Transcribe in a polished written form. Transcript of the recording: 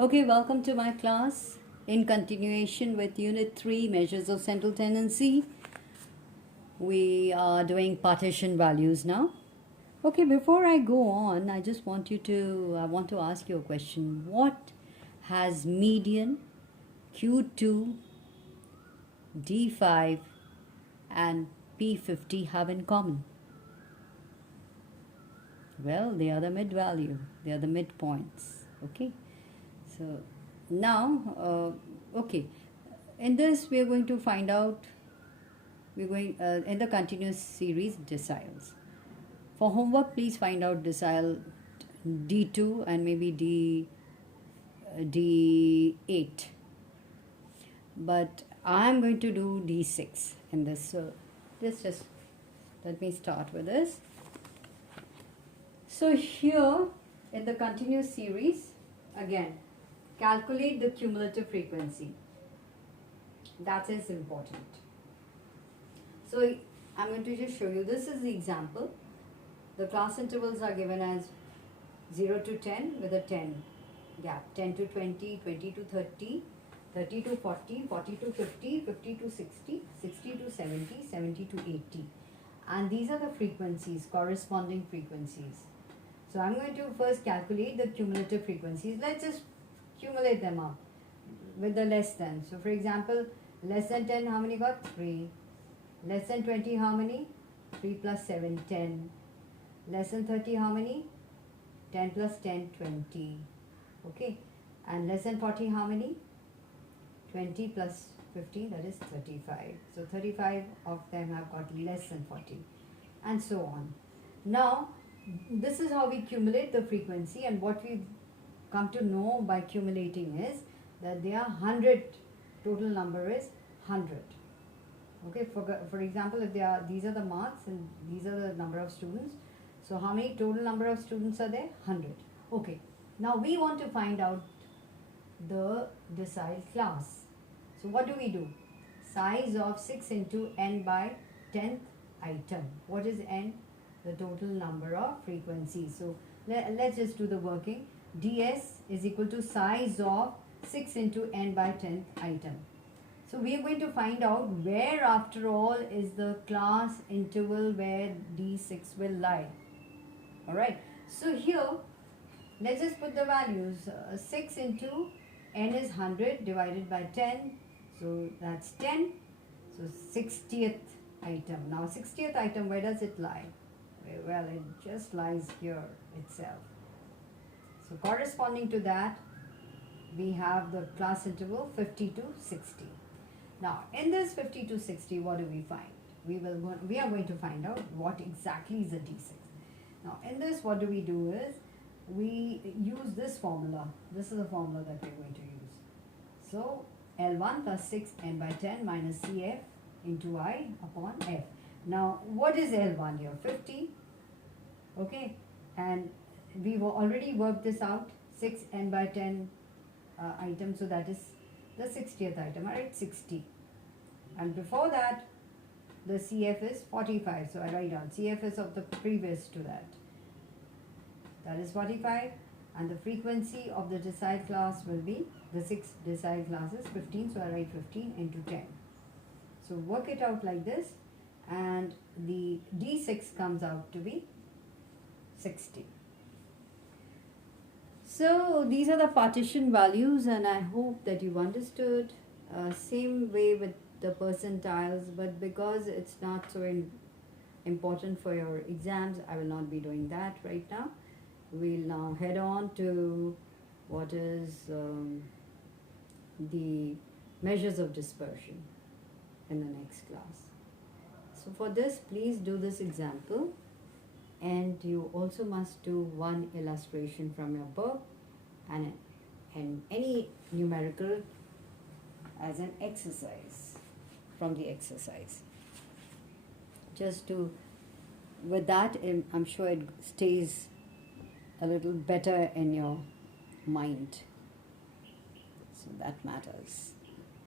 Okay, welcome to my class. In continuation with Unit 3, Measures of Central Tendency, we are doing partition values now. Okay, before I go on, I want to ask you a question. What has median, Q2, D5, and P50 have in common? Well, they are the mid value, they are the midpoints. Okay, so now, okay, in this we are going to find out, we're going in the continuous series deciles. For homework, please find out decile D2 and maybe D8. But I'm going to do D6 in this. So just let me start with this. So here in the continuous series, again, calculate the cumulative frequency. That is important. So I'm going to just show you. This is the example. The class intervals are given as 0 to 10 with a 10 gap, 10 to 20, 20 to 30, 30 to 40, 40 to 50, 50 to 60, 60 to 70, 70 to 80. And these are the frequencies, corresponding frequencies. So I'm going to first calculate the cumulative frequencies. Let's just cumulate them up with the less than. So for example, less than 10, how many got? 3. Less than 20, how many? 3 plus 7, 10. Less than 30, how many? 10 plus 10, 20. Okay. And less than 40, how many? 20 plus 15, that is 35. So 35 of them have got less than 40. And so on. Now, this is how we accumulate the frequency, and what we come to know by accumulating is that there are 100, total number is 100. Okay, for example, if these are the marks and these are the number of students. So how many total number of students are there? 100. Okay, now we want to find out the decile class. So what do? Size of 6 into n by 10th item. What is n? The total number of frequencies. So let's just do the working. ds is equal to size of 6 into n by 10th item. So we are going to find out where after all is the class interval where D6 will lie. Alright, so here let's just put the values. 6 into n is 100 divided by 10. So that's 10. So 60th item. Now 60th item, where does it lie? Well, it just lies here itself. So corresponding to that, we have the class interval 50 to 60. Now, in this 50 to 60, what do we find? We are going to find out what exactly is a D6. Now, in this, what do? Is we use this formula. This is the formula that we're going to use. So, L1 plus 6 n by 10 minus Cf into I upon F. Now, what is L1 here? 50. Okay. And we've already worked this out. 6 n by 10 items. So, that is the 60th item, alright, 60. And before that, the CF is 45. So I write down CF is of the previous to that. That is 45. And the frequency of the decile class will be, the 6 decile classes, 15. So I write 15 into 10. So work it out like this. And the D6 comes out to be 60. So these are the partition values, and I hope that you've understood. Same way with the percentiles, but because it's not so important for your exams, I will not be doing that right now. We'll now head on to what is the measures of dispersion in the next class. So for this, please do this example. And you also must do one illustration from your book and any numerical as an exercise from the exercise. Just to, with that, I'm sure it stays a little better in your mind. So that matters.